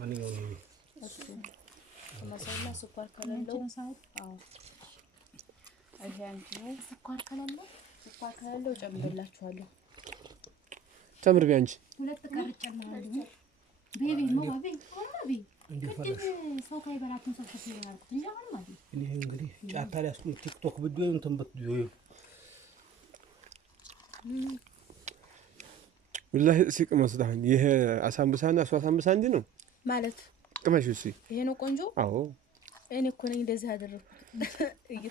ማንኛውም ነው እሱ ማሳላ ስኳር ከሌለው አዎ ይሄ አንቺ ነው ስኳር ከሌለው ጨምርላችኋለሁ ተምር ቢያንቺ ሁለት ቀርጨናለሁ ቤቢ ማባቢ ማባቢ እንዴት ሰው ካይበላቱን ሰው ተፈየራል እንዴ አሁን ማለት እኔ እንግዲህ ጫታ ላይ አስኩ ቲክቶክ ቪዲዮ እንትን ቪዲዮ والله ሲቅመስ ዳህን ይሄ አሳምቡሳና አሳምቡሳ እንዴ ነው ማለት ቅመሽ እሺ ይሄ ነው ቆንጆ አዎ እኔ እኮ ነኝ እንደዚህ አደረኩ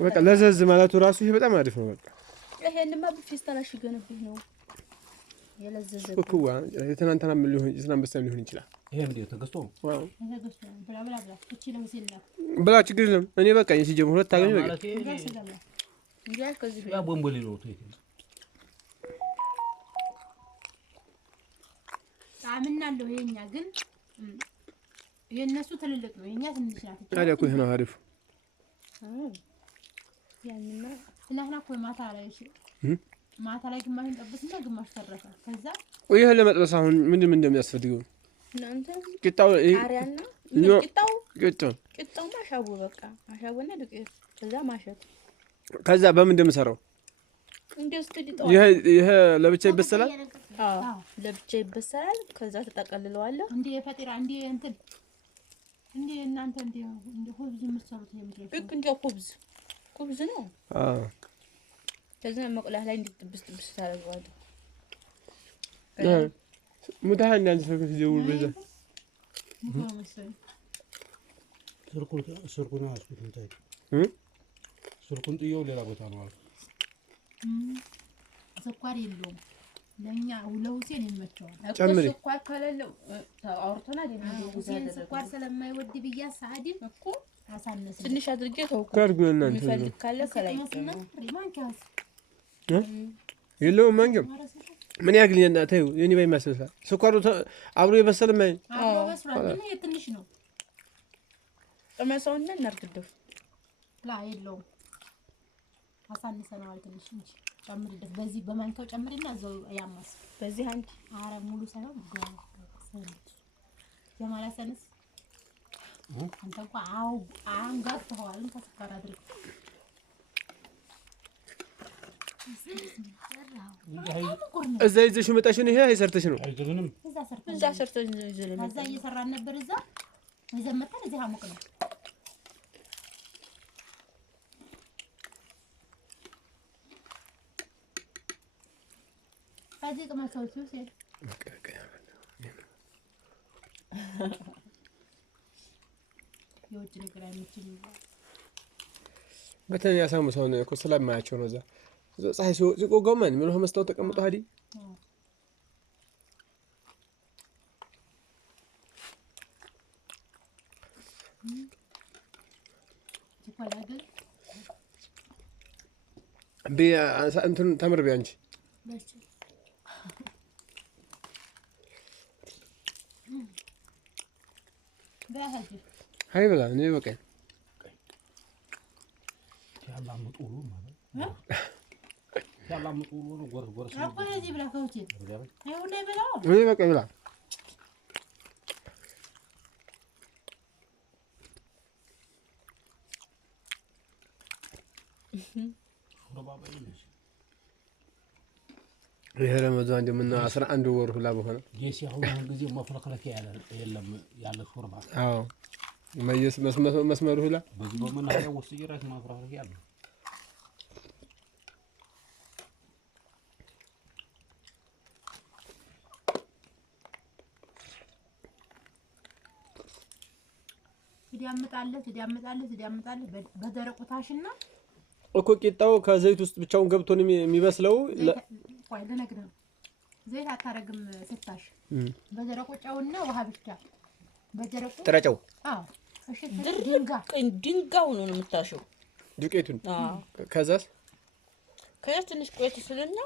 በቃ ለዘዝ ማለቱ ራሱ ይሄ በጣም አሪፍ ነው በቃ ይሄንማ በፌስታል አሽገንብህ ነው የለዘዘ እኮ የትናንትና ምን ሊሆን በስተም ሊሆን ይችላል ይሄ እንዴ ተገዝቶ ዋው ብላ እቺ ነው ሲልና ብላ ችግር የለም እኔ በቃ ሲጀምር ሁለት ታገኝ በቃ እንዴ ከዚህ ያ ቦምቦሊ ነው ተይት አምናለሁ የኛ ግን የነሱ ትልልቅ ነው የኛ ትንሽ ናት ታዲያ እኮ ይሄ ነው አሪፍ ያንና ስለሆነ እኮ ማታ ላይ ግማሽን ጠብስና ግማሽ ተረፈ ከዛ ይሄ ለመጥበስ አሁን ምንድን እንደሚያስፈልገው እናንተ ቂጣው አሪያና ቂጣው ማሻቡ በቃ ማሻቡና ዱቄት ከዛ ማሸት ከዛ በምን እንደምሰራው እንደስተዲጣው ይሄ ለብቻ ይበሰላል አዎ ለብቻ ይበሰላል ከዛ ተጠቀልለዋለሁ እንዴ ፈጢራ እንዴ እንትን እንዴ እናንተ እንዴ ሆብዝ መስራት የምትረፍ ልክ እንደ ኩብዝ ነው አዎ ከዛ መቅላህ ላይ እንድትብስ ታደርጋለህ ሙታህ እንዳንተ ፈከስ ይደውል በዛ ስርኩን አስኩት እንታይ ስርኩን ጥየው ሌላ ቦታ ነው አልኩ ስኳር የለውም ለኛ ለሁሴን ይመቸዋል ጨምሪ ስኳር ከሌለው አውርተና ሁሴን ስኳር ስለማይወድ ብያ ሳዲም እኮ አሳነሰ ትንሽ አድርጌ ተውኩ ካርጉ እናንተ የሚፈልግ ካለ ከላይ ማንካስ የለውም ማንገም ምን ያግል እናታዩ የኔ ባይማሰሳ ስኳሩ አብሮ የበሰለ ማይ አብሮ በስሏል ግን የትንሽ ነው ተመሰውና እናርግደው ላ የለውም አሳንሰናል ትንሽ እንጂ ጨምሪለት በዚህ በማንካው ጨምሪና እዛው ያማስ በዚህ አንድ አረ ሙሉ ሳይሆን ጀማላ ሰንስ አንተ እንኳን አንጋጥተዋል ተስፋራ አድርግ እዛ ይዘሽ መጣሽ ነው ይሄ አይሰርተሽ ነው አይዘልንም እዛ ሰርተን ይዘልን ከዛ እየሰራን ነበር እዛ ዘመተን እዚህ አሞቅ ነው ከዚህ ከመሰው ሲል የውጭ ነገር አይመችም በተኛ ያሳምሰው ነው እኮ ስለማያቸው ነው እዛ ፀሐይ ሲቆጋው ማን ምን ሆነ መስታወት ተቀምጦ ሀዲ እንትን ተምር ቢያንቺ ሃይ በላ እኔ በቃ ያላምጡ ማለት ያላምጡ ነው ጎርጎርስ አቆ ለዚህ ብላ ከውጪ ይሁን ላይ ብላ እኔ በቃ ብላ ይሄ ረመዳን እንደምን 11 ወር ሁላ በሆነ ጌሲ አሁን ጊዜ መፍለክለክ የለም ያለ ሾርባ አዎ መየስ መስመሩ ሁላ በዚህ በመናኸሪያ ውስጥ ይራስ መፍለክለክ ያለ ትዲያምጣለህ በደረቁ ታሽና እኮ ቂጣው ከዘይት ውስጥ ብቻውን ገብቶ ነው የሚበስለው ቆይ ለነግረው ዘይት አታረግም ስታሽ በደረቁ ጫውና ውሃ ብቻ በደረቁ ጥረጨው አዎ እሺ ድንጋው ነው የምታሸው ዱቄቱን ከዛስ ትንሽ ቆይቶ ስለኛ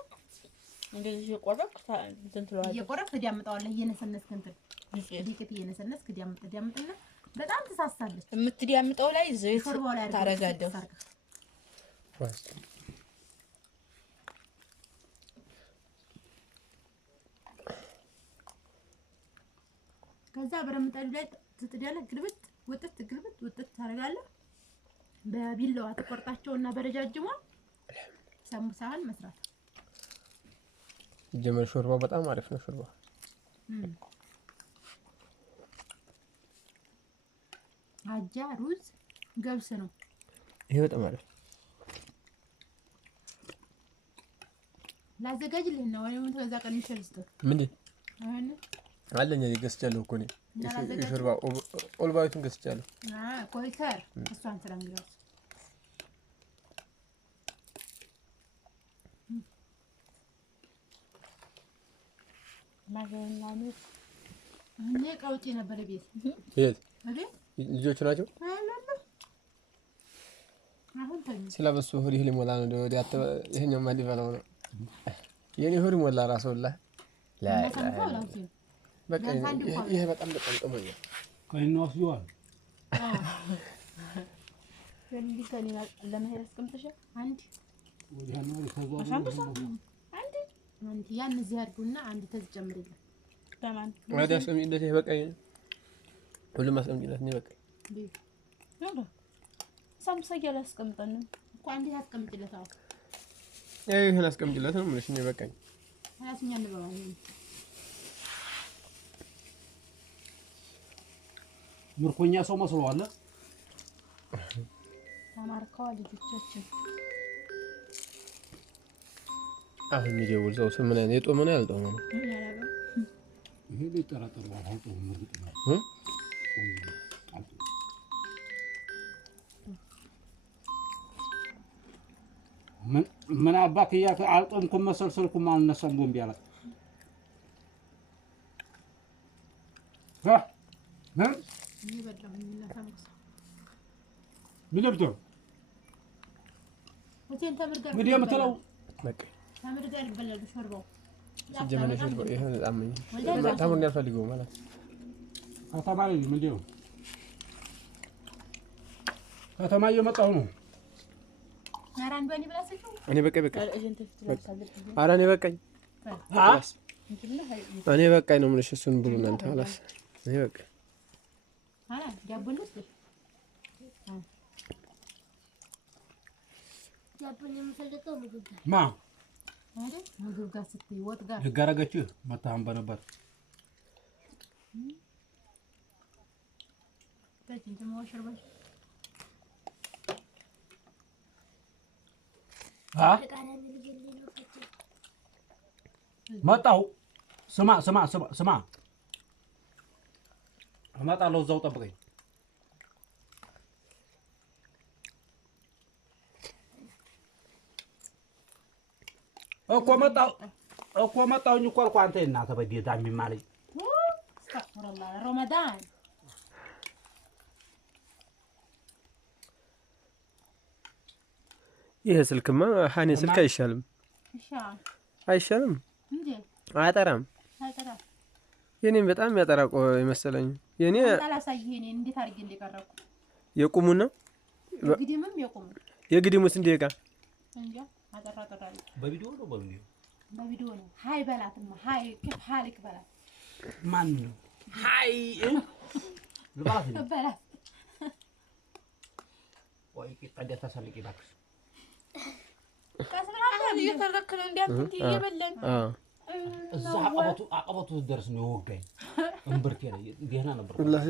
እንደዚህ የቆረክ እንትን ትለዋለህ እየቆረክ ትዲያምጣዋለህ እየነሰነስክ እንትን ዲቂት እየነሰነስክ ዲያምጥና በጣም ተሳሳለች የምትዲያምጠው ላይ ዘይት ታረጋለህ ከዛ በረምጣዱ ላይ ትጥዳለህ። ግልብጥ ውጥት ታደርጋለህ። በቢላዋ ተቆርጣቸውና በረጃጅሟ ሰሙሳህን መስራት። ጀመር ሾርባው በጣም አሪፍ ነው። ሾርባ አጃ፣ ሩዝ፣ ገብስ ነው። ይሄ በጣም አሪፍ ላዘጋጅልህ ነው ወይ ምን ተዛ ቀን ይሸልስተ ምንድን አሁን አለኝ እኔ ገዝቻለሁ እኮ ነው የሾርባ ኦልባይቱን ገዝቻለሁ። ኮይተር እሷን ስለሚለው ማገናኙ እኔ ቀውጪ ነበር ቤት የት አይደል ልጆቹ ናቸው አሁን ተኝ ስለበሱ ሆዲ ሊሞላ ነው ወዲ አተ ይሄኛው ማን ይበላው ነው የኔ ሆዲ ሞላ ራስውላ ላ በቃ ይሄ በጣም ጥሞኛል። ከእናው ሲዋል እንዴ ከኔና ለመሄድ አስቀምጠሻል? አንድ ወዲያና ወዲያ አሻምበሳ አንድ ያን እዚህ አድርጉና አንድ ተጨምሪልኝ። ተማን ወዲያ አስቀምጪለት። ይሄ በቃ ሁሉም አስቀምጪለት ነው በቃ ነው ሳምሳ ያላስቀምጠን እኮ አንዴ አስቀምጪለት። አዎ ይሄን አስቀምጪለት ነው ማለት ነው በቃ ራስኛ እንበባለን። ምርኮኛ ሰው መስሏል። ተማርከዋል ልጆቻችን። አሁን የሚደውል ሰው ስምን አይነት የጦመ ነው ያልጦመ ነው ይሄ ሊጠራጠር አውጡ ምርጥ ነው ምን አባክ ያከ አልጦምኩም መሰልሰልኩም አልነሳም ቦምብ ያለ ይበላሁኝ ለታምኩ ምን ልብደው ወቴን ተምር ጋር ምን የምትለው በቃ ተምር ጋር ይበላል ሾርባው ሲጀመር ሾርባው ይሄ በጣም ታሙን ያልፈልገው ማለት ከተማ ላይ ምንድን ነው ከተማ እየመጣሁ ነው። አራንዷን ይብላስችሁ እኔ በቃ ኧረ እኔ በቃኝ እኔ በቃኝ ነው የምልሽ። እሱን ብሉ እናንተ አላስ እኔ በቃ አላ ዳቦልስ ዳቦን የምፈልገው ምግብ ጋር ማ አይደል ምግብ ጋር ስትይ ወጥ ጋር ልጋረገች መታህም በነበር በእንት ሞሽርባሽ መጣሁ። ስማ እመጣለሁ። እዛው ጠብቀኝ እኮ መጣሁኝ እኮ አልኩህ። አንተ እናትህ በጌታ የሚማለኝ አስተግፍሩላህ ረመዳን ይሄ ስልክማ ሀኔ ስልክ አይሻልም አይሻልም እንዴ አያጠራም። የኔም በጣም ያጠራቆ ይመስለኝ። የኔ አላሳይህ እኔ እንዴት አድርጌ እንደቀረኩ የቁሙ ነው ግዲምም የቁሙ የግዲሙስ እንደ ጋ እንጃ አጠራጠራል። በቪዲዮ ነው ሃይ በላትማ ሃይ ከፍ ሐሊክ በላት ማን ነው ሃይ በላት ወይ ቂጣ ተሰልቂ እባክሽ አሁን እየተረከለ እንዲያንተ እየበለን እዛ አቀበቱ ደርስ ነው ወጋኝ እምብርቴ ላይ ደህና ነበር። والله